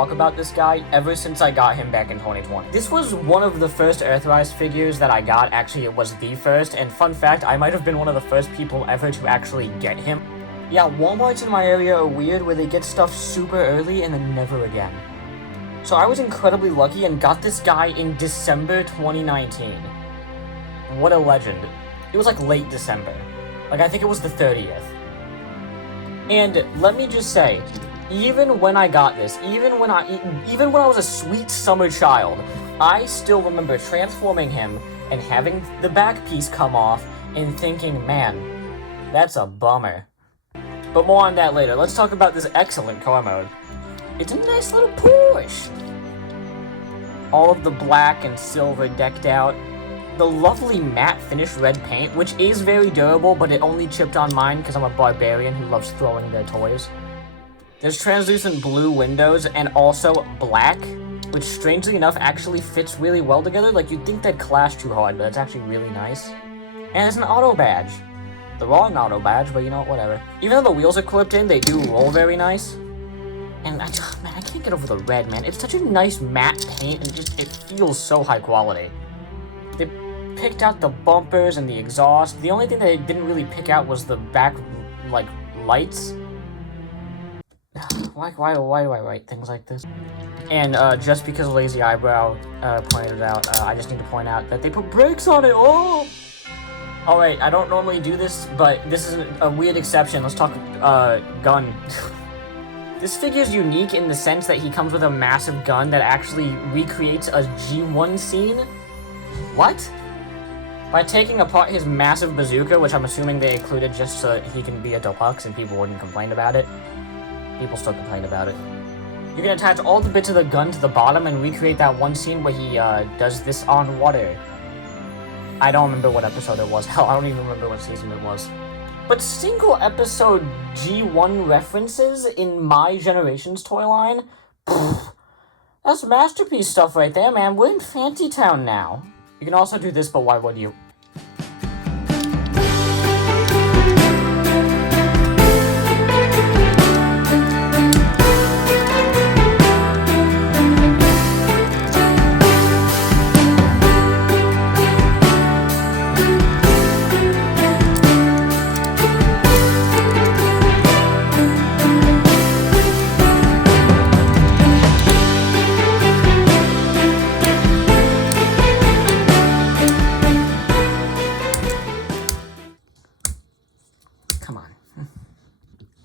talk about this guy ever since I got him back in 2020. This was one of the first Earthrise figures that I got. Actually, it was the first, and fun fact, I might have been one of the first people ever to actually get him. Yeah, Walmarts in my area are weird where they get stuff super early and then never again. So I was incredibly lucky and got this guy in December 2019. What a legend. It was like late December. Like, I think it was the 30th. And let me just say, even when I got this, even when I was a sweet summer child, I still remember transforming him and having the back piece come off and thinking, man, that's a bummer. But more on that later. Let's talk about this excellent car mode. It's a nice little Porsche. All of the black and silver decked out. The lovely matte finished red paint, which is very durable, but it only chipped on mine because I'm a barbarian who loves throwing their toys. There's translucent blue windows and also black, which strangely enough actually fits really well together. Like, you'd think they'd clash too hard, but it's actually really nice. And there's an auto badge. The wrong auto badge, but you know, whatever. Even though the wheels are clipped in, they do roll very nice. And man, I can't get over the red, man. It's such a nice matte paint, and it feels so high quality. They picked out the bumpers and the exhaust. The only thing they didn't really pick out was the back, like, lights. Why do I write things like this? And just because Lazy Eyebrow pointed it out, I just need to point out that they put brakes on it. Oh! Alright, I don't normally do this, but this is a weird exception. Let's talk gun. This figure is unique in the sense that he comes with a massive gun that actually recreates a G1 scene. What? By taking apart his massive bazooka, which I'm assuming they included just so he can be a deluxe and people wouldn't complain about it. People still complain about it. You can attach all the bits of the gun to the bottom and recreate that one scene where he does this on water. I don't remember what episode it was. Hell, I don't even remember what season it was. But single episode G1 references in my generation's toy line? Pfft, that's masterpiece stuff right there, man. We're in Fancy Town now. You can also do this, but why would you?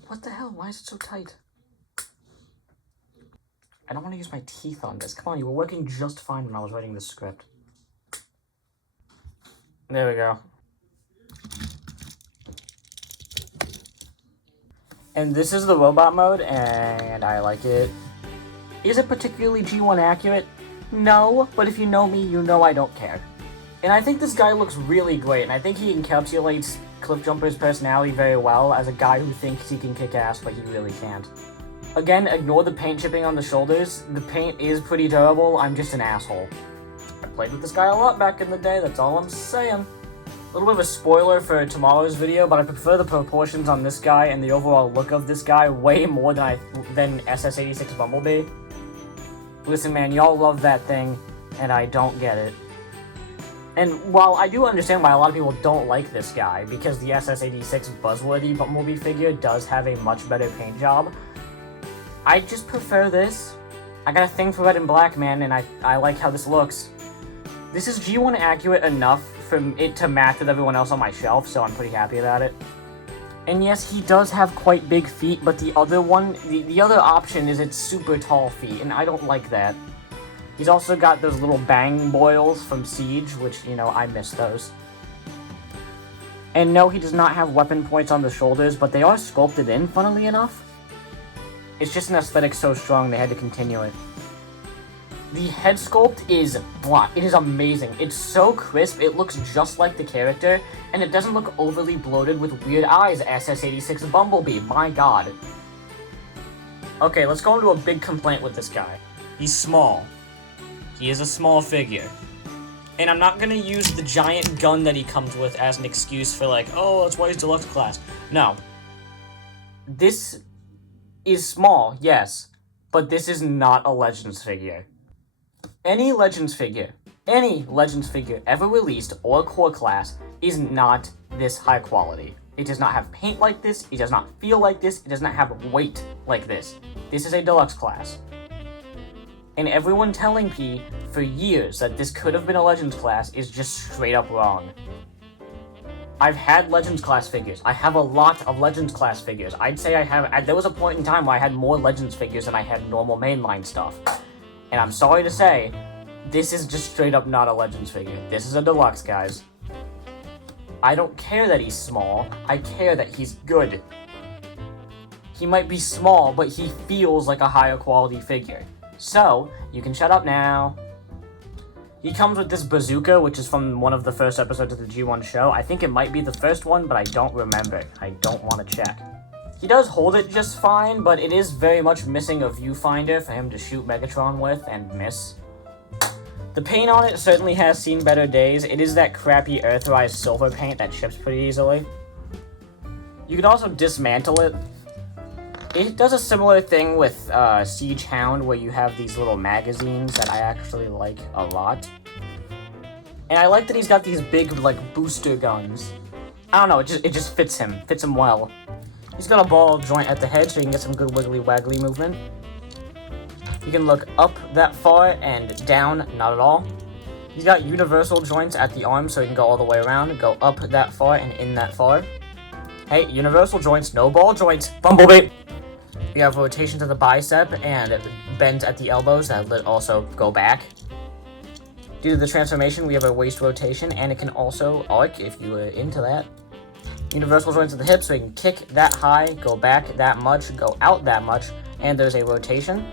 What the hell? Why is it so tight? I don't want to use my teeth on this. Come on, you were working just fine when I was writing this script. There we go. And this is the robot mode, and I like it. Is it particularly G1 accurate? No, but if you know me, you know I don't care. And I think this guy looks really great, and I think he encapsulates Cliffjumper's personality very well as a guy who thinks he can kick ass, but he really can't. Again, ignore the paint chipping on the shoulders. The paint is pretty durable. I'm just an asshole. I played with this guy a lot back in the day, that's all I'm saying. A little bit of a spoiler for tomorrow's video, but I prefer the proportions on this guy and the overall look of this guy way more than SS86 Bumblebee. Listen, man, y'all love that thing, and I don't get it. And while I do understand why a lot of people don't like this guy, because the SS86 buzzworthy Bumblebee figure does have a much better paint job, I just prefer this. I got a thing for red and black, man, and I like how this looks. This is G1 accurate enough for it to match with everyone else on my shelf, so I'm pretty happy about it. And yes, he does have quite big feet, but the other one, the other option is it's super tall feet, and I don't like that. He's also got those little bang boils from Siege, which, you know, I miss those. And no, he does not have weapon points on the shoulders, but they are sculpted in, funnily enough. It's just an aesthetic so strong they had to continue it. The head sculpt is, blah, it is amazing. It's so crisp, it looks just like the character, and it doesn't look overly bloated with weird eyes, SS86 Bumblebee, my god. Okay, let's go into a big complaint with this guy. He's small. He is a small figure. And I'm not gonna use the giant gun that he comes with as an excuse for like, oh, that's why he's deluxe class. No. This is small, yes. but this is not a Legends figure. Any Legends figure ever released or core class is not this high quality. It does not have paint like this, it does not feel like this, it does not have weight like this. This is a deluxe class. And everyone telling me for years that this could have been a Legends class is just straight up wrong. I've had Legends class figures. I have a lot of Legends class figures. I'd say there was a point in time where I had more Legends figures than I had normal mainline stuff. And I'm sorry to say, this is just straight up not a Legends figure. This is a deluxe, guys. I don't care that he's small, I care that he's good. He might be small, but he feels like a higher quality figure. So, you can shut up now. He comes with this bazooka, which is from one of the first episodes of the G1 show. I think it might be the first one, but I don't remember. I don't want to check. He does hold it just fine, but it is very much missing a viewfinder for him to shoot Megatron with and miss. The paint on it certainly has seen better days. It is that crappy Earthrise silver paint that chips pretty easily. You can also dismantle it. It does a similar thing with Siege Hound, where you have these little magazines that I actually like a lot. And I like that he's got these big, like, booster guns. I don't know, it just fits him well. He's got a ball joint at the head, so you can get some good wiggly-waggly movement. You can look up that far and down, not at all. He's got universal joints at the arm, so he can go all the way around, go up that far and in that far. Hey, universal joints, no ball joints, Bumblebee! We have rotation to the bicep and bends at the elbows that also go back. Due to the transformation, we have a waist rotation, and it can also arc if you were into that. Universal joints at the hips, so he can kick that high, go back that much, go out that much, and there's a rotation.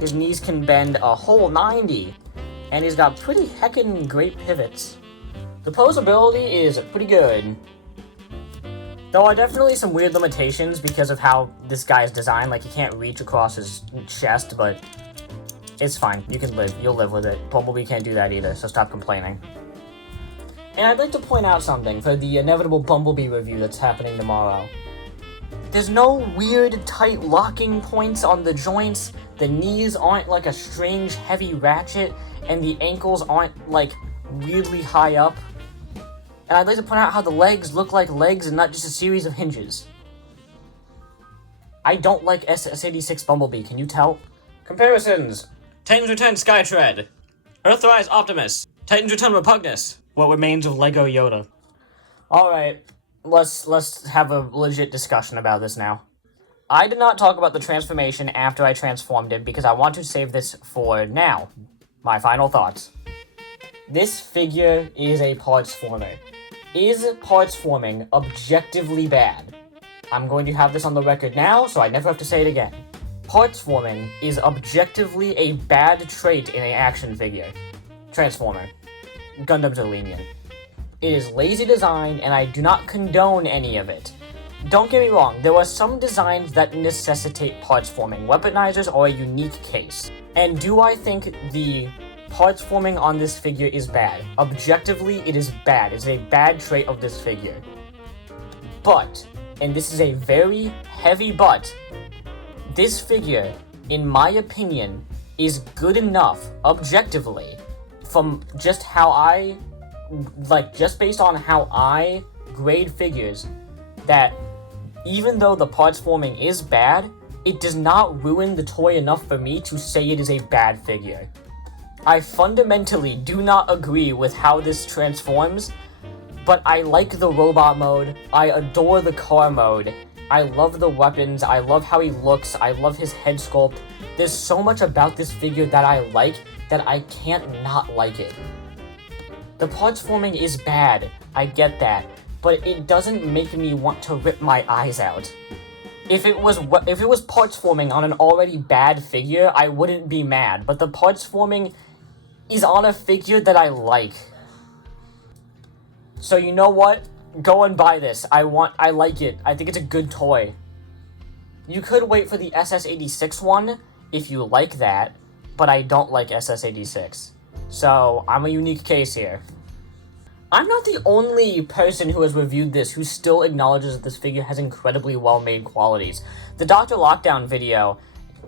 His knees can bend a whole 90, and he's got pretty heckin' great pivots. The posability is pretty good. There are definitely some weird limitations because of how this guy's designed, like he can't reach across his chest, but it's fine. You can live. You'll live with it. Bumblebee can't do that either, so stop complaining. And I'd like to point out something for the inevitable Bumblebee review that's happening tomorrow. There's no weird, tight locking points on the joints, the knees aren't like a strange, heavy ratchet, and the ankles aren't, like, weirdly high up. And I'd like to point out how the legs look like legs and not just a series of hinges. I don't like SS-86 Bumblebee, can you tell? Comparisons. Titans Return Skytread. Earthrise Optimus. Titans Return Repugnus. What remains of Lego Yoda. Alright, let's have a legit discussion about this now. I did not talk about the transformation after I transformed it because I want to save this for now. My final thoughts. This figure is a parts former. Is parts forming objectively bad? I'm going to have this on the record now, so I never have to say it again. Parts forming is objectively a bad trait in an action figure. Transformer. Gundams are lenient. It is lazy design, and I do not condone any of it. Don't get me wrong, there are some designs that necessitate parts forming. Weaponizers are a unique case. And do I think the parts forming on this figure is bad? Objectively, it is bad. It's a bad trait of this figure. But, and this is a very heavy but, this figure, in my opinion, is good enough, objectively, from just how I, just based on how I grade figures, that even though the parts forming is bad, it does not ruin the toy enough for me to say it is a bad figure. I fundamentally do not agree with how this transforms, but I like the robot mode, I adore the car mode, I love the weapons, I love how he looks, I love his head sculpt. There's so much about this figure that I like that I can't not like it. The parts forming is bad, I get that, but it doesn't make me want to rip my eyes out. If it was parts forming on an already bad figure, I wouldn't be mad, but the parts forming is on a figure that I like. So you know what? Go and buy this. I like it. I think it's a good toy. You could wait for the SS-86 one if you like that, but I don't like SS-86. So I'm a unique case here. I'm not the only person who has reviewed this who still acknowledges that this figure has incredibly well-made qualities. The Dr. Lockdown video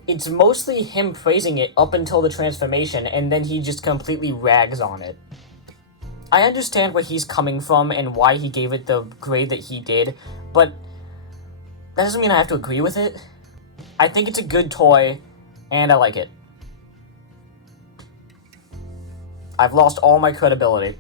it's mostly him praising it up until the transformation, and then he just completely rags on it. I understand where he's coming from and why he gave it the grade that he did, but that doesn't mean I have to agree with it. I think it's a good toy, and I like it. I've lost all my credibility.